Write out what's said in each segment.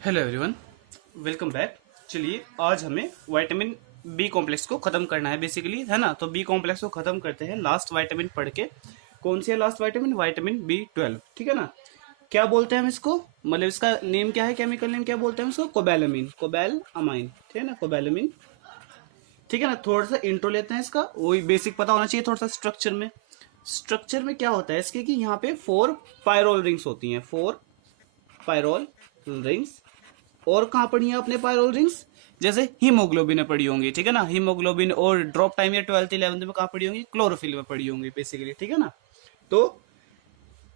Hello everyone, welcome back. चलिए आज हमें विटामिन बी कॉम्प्लेक्स को खत्म करना है बेसिकली, है ना। तो बी कॉम्प्लेक्स को खत्म करते हैं लास्ट विटामिन पढ़ के। कौन सी है लास्ट विटामिन? विटामिन B12, ठीक है ना। क्या बोलते हैं हम इसको, मतलब इसका नेम क्या है, केमिकल नेम क्या बोलते हैं इसको? कोबैलामिन, कोबैलामाइन, ठीक है ना, कोबैलामिन, ठीक है ना। थोड़ा सा इंट्रो लेते हैं इसका, वही बेसिक पता होना चाहिए थोड़ा सा स्ट्रक्चर में क्या होता है इसके कि यहाँ पे 4 पायरोल रिंग्स होती हैं, 4 पायरोल रिंग्स। और कहाँ पढ़ी है आपने पायरोल रिंग्स? जैसे हीमोग्लोबिन में पढ़ी होंगी, ठीक है ना, हीमोग्लोबिन। और ड्रॉप टाइम या 12th 11th में कहाँ पढ़ी होंगी? क्लोरोफिल में पढ़ी होंगी बेसिकली, ठीक है ना। तो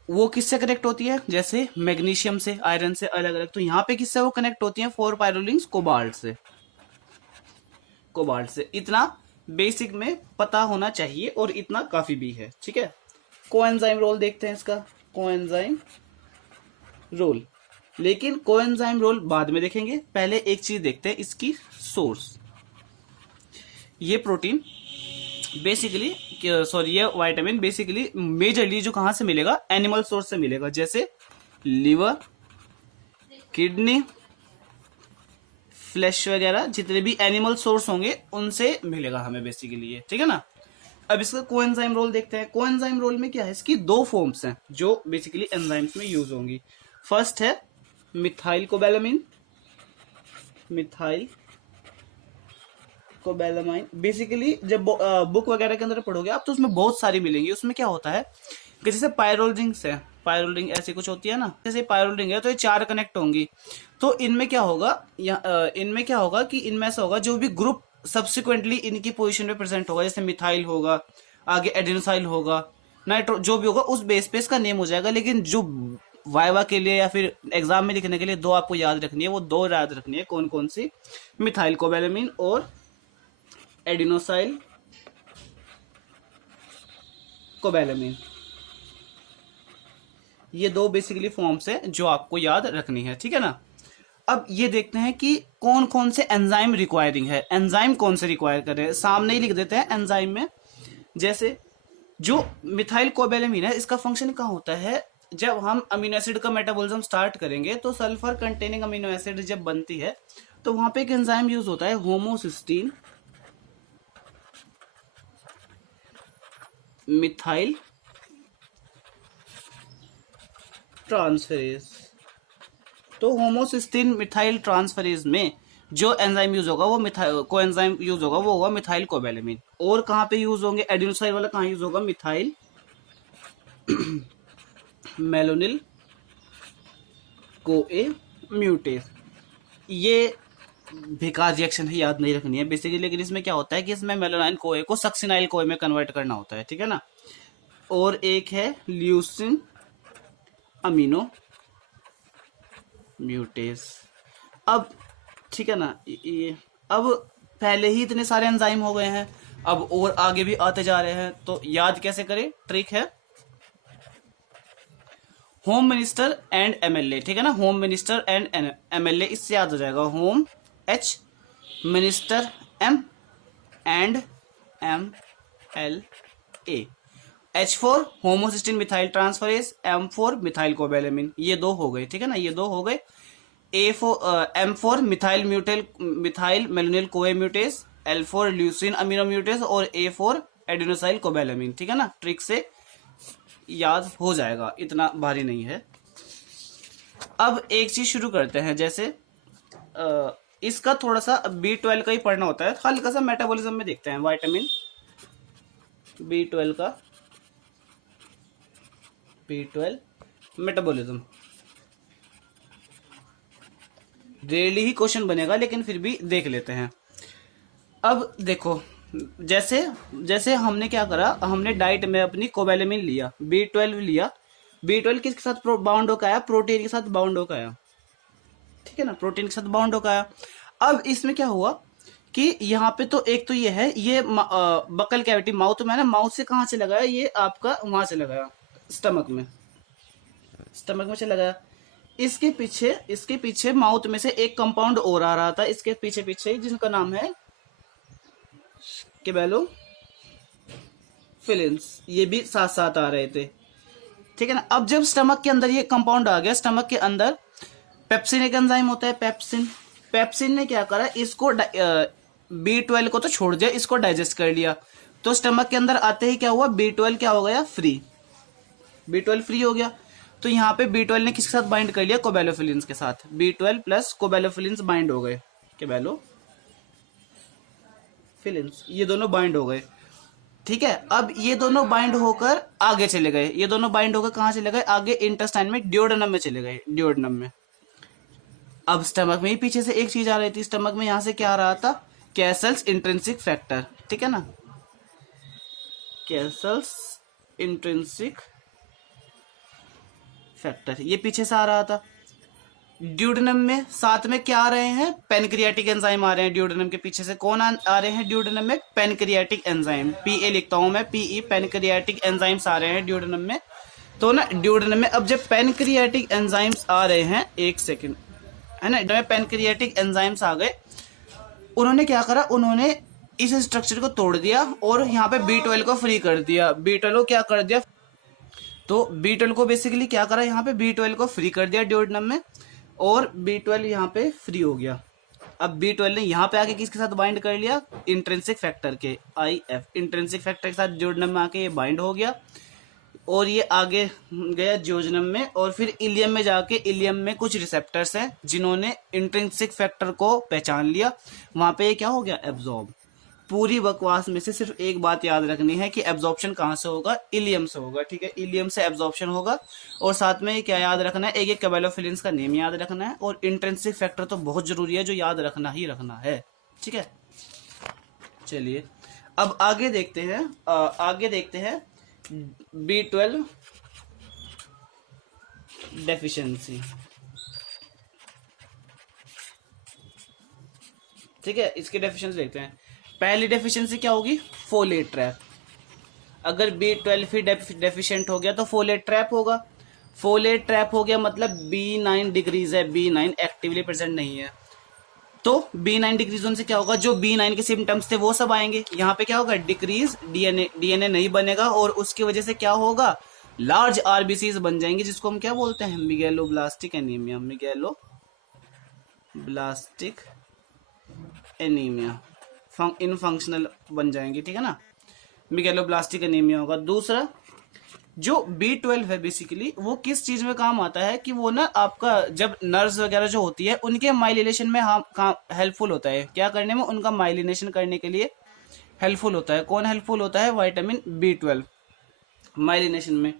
वो किससे कनेक्ट होती है? जैसे मैग्नीशियम से, आयरन से अलग अलग। तो यहाँ पे किससे वो कनेक्ट होती है? 4 पायरोल रिंग्स कोबाल्ट से, कोबाल्ट से। इतना बेसिक में पता होना चाहिए और इतना काफी भी है, ठीक है। कोएंजाइम रोल देखते हैं इसका, कोएंजाइम रोल। लेकिन कोएंजाइम रोल बाद में देखेंगे, पहले एक चीज देखते हैं इसकी सोर्स। ये प्रोटीन बेसिकली, सॉरी ये विटामिन बेसिकली मेजरली जो कहां से मिलेगा? एनिमल सोर्स से मिलेगा, जैसे लिवर, किडनी, फ्लैश वगैरह, जितने भी एनिमल सोर्स होंगे उनसे मिलेगा हमें बेसिकली ये, ठीक है ना। अब इसका कोएंजाइम रोल देखते हैं। कोएंजाइम रोल में क्या है? इसकी 2 फॉर्म्स हैं जो बेसिकली एंजाइम्स में यूज होंगी। फर्स्ट है मिथाइल कोबैलामिन, मिथाइल कोबैलामाइन। बेसिकली जब बुक वगैरह के अंदर पढ़ोगे आप तो उसमें बहुत सारी मिलेंगी। उसमें क्या होता है कि जैसे पायरोल रिंग्स है, पायरोल रिंग ऐसी कुछ होती है ना, जैसे पायरोल रिंग है तो ये 4 कनेक्ट होंगी। तो इनमें क्या होगा, इनमें क्या होगा कि इनमें ऐसा होगा जो भी ग्रुप सब्सिक्वेंटली इनकी पोजीशन पे प्रेजेंट होगा, जैसे मिथाइल होगा, आगे एडेनोसाइल होगा, नाइट्रो, जो भी होगा उस बेस पे इसका नेम हो जाएगा। लेकिन जो वाइवा के लिए या फिर एग्जाम में लिखने के लिए 2 आपको याद रखनी है, वो 2 याद रखनी है। कौन कौन सी? मिथाइल कोबैलामिन और एडिनोसाइल कोबैलामिन। ये 2 बेसिकली फॉर्म्स है जो आपको याद रखनी है, ठीक है ना। अब ये देखते हैं कि कौन कौन से एंजाइम रिक्वायरिंग है, एंजाइम कौन से रिक्वायर कर रहे हैं, सामने ही लिख देते हैं एंजाइम में। जैसे जो मिथाइल कोबैलामिन है, इसका फंक्शन क्या होता है? जब हम अमीनो एसिड का मेटाबॉलिज्म स्टार्ट करेंगे तो सल्फर कंटेनिंग अमीनो एसिड जब बनती है तो वहां पे एक एंजाइम यूज होता है, होमोसिस्टीन मिथाइल ट्रांसफेरेज। तो होमोसिस्टीन मिथाइल ट्रांसफेरेज में जो एंजाइम यूज होगा वो मिथाइल कोएंजाइम यूज होगा, वो होगा मिथाइल कोबैलामिन। और कहां पे यूज होंगे? एडिनोसाइल वाला कहां यूज होगा? मिथाइल मेलोनिल कोए म्यूटेस। ये बेकार रिएक्शन है, याद नहीं रखनी है बेसिकली। लेकिन इसमें क्या होता है कि इसमें मेलोनाइन कोए को सक्सिनाइल कोए में कन्वर्ट करना होता है, ठीक है ना। और एक है ल्यूसिन अमीनो म्यूटेस। अब ठीक है ना, ये अब पहले ही इतने सारे एंजाइम हो गए हैं, अब और आगे भी आते जा रहे हैं। तो याद कैसे करें? ट्रिक है होम मिनिस्टर एंड एमएलए, ठीक है ना। होम मिनिस्टर एंड एमएलए, इससे याद हो जाएगा। Home H, minister M, and M L A. H4 homocysteine methyl transferase, M4 methyl cobalamin. ये 2 हो गए, ठीक है ना, ये 2 हो गए। M4 मिथाइल मिथाइल मेलोनिल कोए म्यूटेस, L4 ल्यूसिन अमीनो म्यूटेस और A4 एडिनोसाइल कोबैलामिन, ठीक है ना। ट्रिक से याद हो जाएगा, इतना भारी नहीं है। अब एक चीज शुरू करते हैं, जैसे इसका थोड़ा सा B12 का ही पढ़ना होता है, हल्का सा मेटाबॉलिज्म में देखते हैं विटामिन B12 का, B12 मेटाबॉलिज्म। रेयरली ही क्वेश्चन बनेगा लेकिन फिर भी देख लेते हैं। अब देखो, जैसे जैसे हमने क्या करा, हमने डाइट में अपनी कोबैलामिन लिया, B12 लिया। B12 किसके साथ बाउंड होकर आया? प्रोटीन के साथ बाउंड होकर आया, ठीक है ना, प्रोटीन के साथ बाउंड होकर आया। अब इसमें क्या हुआ कि यहाँ पे तो एक तो ये है, ये बकल कैविटी माउथ में है ना, माउथ से कहाँ से लगाया? ये आपका वहां से लगाया, स्टमक में, स्टमक में से लगाया। इसके पीछे माउथ में से एक कंपाउंड और आ रहा था, इसके पीछे पीछे, जिसका नाम है केबेलो फिलिन्स। ये भी साथ साथ आ रहे थे, ठीक है ना। अब जब स्टमक के अंदर ये कंपाउंड आ गया, स्टमक के अंदर पेप्सिन एक एंजाइम होता है, पेप्सिन। पेप्सिन ने क्या करा, इसको B12 को तो छोड़ दिया, इसको डाइजेस्ट कर लिया। तो स्टमक के अंदर आते ही क्या हुआ, B12 क्या हो गया, फ्री। B12 फ्री हो गया। तो यहाँ पे B12 ने किसके साथ बाइंड कर लिया, कोबैलोफिलिन्स के साथ। B12 प्लस कोबैलोफिलिन्स बाइंड हो गए, कोबैलोफिलिन्स, ये दोनों बाइंड हो गए। ठीक है, अब ये दोनों बाइंड होकर आगे चले गए। ये दोनों बाइंड होकर कहां चले गए, आगे इंटेस्टाइन में, ड्यूोडेनम में चले गए, ड्यूोडेनम में। अब स्टमक में ही पीछे से एक चीज आ रही थी, स्टमक में यहां से क्या आ रहा था, कैसल्स इंट्रिंसिक फैक्टर। ठीक है ना, कैसल्स इंट्रिंसिक फैक्टर, ये पीछे से आ रहा था। ड्यूडेनम में साथ में क्या आ रहे हैं, पेनक्रियाटिक एंजाइम आ रहे हैं। ड्यूडेनम के पीछे से कौन आ रहे हैं, ड्यूडेनम में पेनक्रियाटिक एंजाइम, PA लिखता हूं मैं, PE, पेनक्रियाटिक एंजाइम्स आ रहे हैं ड्यूडेनम में। तो ना ड्यूडेनम में अब जब पेनक्रियाटिक एंजाइम्स आ रहे हैं, एक सेकेंड, है ना, जब पेनक्रियाटिक एंजाइम्स आ गए, उन्होंने क्या करा, उन्होंने इस स्ट्रक्चर को तोड़ दिया और यहाँ पे B12 को फ्री कर दिया। B12 को क्या कर दिया, तो B12 को बेसिकली क्या करा, यहाँ पे B12 को फ्री कर दिया ड्यूडेनम में, और B12 यहाँ पे फ्री हो गया। अब B12 ने यहाँ पे आके किसके साथ बाइंड कर लिया, इंट्रिंसिक फैक्टर के, IF, इंट्रिंसिक फैक्टर के साथ ड्यूडेनम में आके ये बाइंड हो गया, और ये आगे गया जियोजेनम में, और फिर इलियम में जाके, इलियम में कुछ रिसेप्टर्स हैं जिन्होंने इंट्रिंसिक फैक्टर को पहचान लिया, वहां पे ये क्या हो गया, एब्जॉर्ब। पूरी बकवास में से सिर्फ एक बात याद रखनी है कि एब्जॉर्प्शन कहां से होगा, इलियम से होगा। ठीक है, इलियम से एब्जॉर्प्शन होगा, और साथ में क्या याद रखना है, एक कोबैलोफिलिन्स का नेम याद रखना है, और इंट्रिंसिक फैक्टर तो बहुत जरूरी है, जो याद रखना ही रखना है। ठीक है, चलिए अब आगे देखते हैं, B12 डेफिशिएंसी। ठीक है, इसकी डेफिशिएंसी देखते हैं। पहली डेफिशिएंसी क्या होगी, फोलेट ट्रैप। अगर B12 ही डेफिशिएंट हो गया तो फोलेट ट्रैप होगा। फोलेट ट्रैप हो गया मतलब B9 डिक्रीज है, B9 एक्टिवली प्रेजेंट नहीं है, तो B9 डिक्रीज होने से क्या होगा, जो B9 के सिम्टम्स थे वो सब आएंगे। यहाँ पे क्या होगा, डिक्रीज DNA नहीं बनेगा, और उसकी वजह से क्या होगा, लार्ज RBCs बन जाएंगे, जिसको हम क्या बोलते हैं, मेगालोब्लास्टिक एनीमिया, मेगालोब्लास्टिक एनीमिया, इनफंक्शनल बन जाएंगे। ठीक है ना, मेगालोब्लास्टिक एनीमिया होगा। दूसरा, जो B12 है बेसिकली वो किस चीज में काम आता है, कि वो ना आपका जब नर्व्स वगैरह जो होती है उनके माइलिनेशन में हेल्पफुल होता है। क्या करने में, उनका माइलिनेशन करने के लिए हेल्पफुल होता है। कौन हेल्पफुल होता है, विटामिन B12 माइलिनेशन में।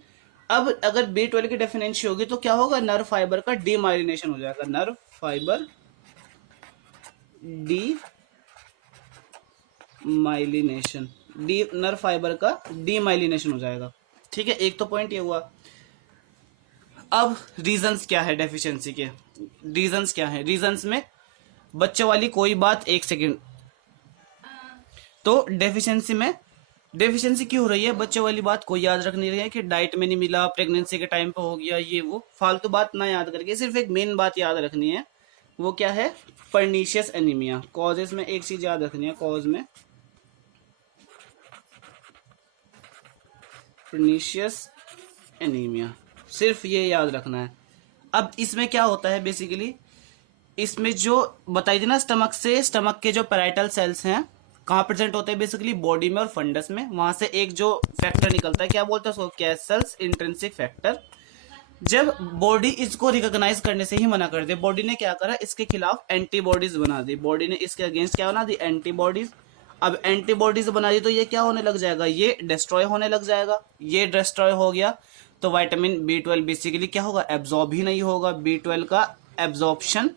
अब अगर B12 की डेफिशिएंसी होगी तो क्या होगा, नर्व फाइबर का डीमाइलिनेशन हो जाएगा, nerve fibre demyelination, nerve fibre का डीमाइलिनेशन हो जाएगा। ठीक है, एक तो पॉइंट ये हुआ। अब रीजंस क्या है डेफिशिएंसी के, रीजंस क्या है, रीजंस में बच्चों वाली कोई बात, एक सेकेंड, तो डेफिशिएंसी क्यों हो रही है, बच्चों वाली बात कोई याद रख नहीं रही है कि डाइट में नहीं मिला, प्रेगनेंसी के टाइम पे हो गया, ये वो फालतू बात ना याद करके सिर्फ एक मेन बात याद रखनी है, वो क्या है, पर्नीशियस एनीमिया। कॉजेस में एक चीज याद रखनी है, कॉज में पर्नीशियस एनीमिया, सिर्फ ये याद रखना है। अब इसमें क्या होता है बेसिकली, इसमें जो बताई थी ना, स्टमक के जो पैराइटल सेल्स हैं कहाँ प्रेजेंट होते हैं, बेसिकली बॉडी में और फंडस में। वहां से एक जो फैक्टर निकलता है, क्या बोलते हैं उसको, कैसल्स इंट्रिंसिक फैक्टर। जब बॉडी इसको रिकॉग्नाइज करने से ही मना कर दे, बॉडी ने क्या करा, इसके खिलाफ एंटीबॉडीज बना दी, बॉडी ने इसके अगेंस्ट क्या बना दी, एंटीबॉडीज। अब एंटीबॉडीज बना दी तो ये क्या होने लग जाएगा, ये डिस्ट्रॉय होने लग जाएगा। ये डिस्ट्रॉय हो गया तो विटामिन B12 बेसिकली क्या होगा, एब्जॉर्ब ही नहीं होगा। B12 का एब्जॉर्प्शन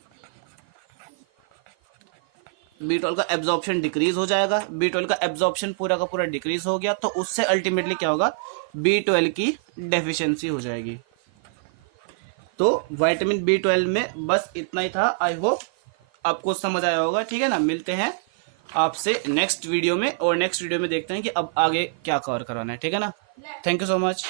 डिक्रीज हो जाएगा। B12 का एब्जॉर्प्शन पूरा का पूरा डिक्रीज हो गया तो उससे अल्टीमेटली क्या होगा, B12 की डेफिशिएंसी हो जाएगी। तो विटामिन B12 में बस इतना ही था। आई होप आपको समझ आया होगा। ठीक है ना, मिलते हैं आपसे नेक्स्ट वीडियो में, और नेक्स्ट वीडियो में देखते हैं कि अब आगे क्या कवर कराना है। ठीक है ना, थैंक यू सो मच।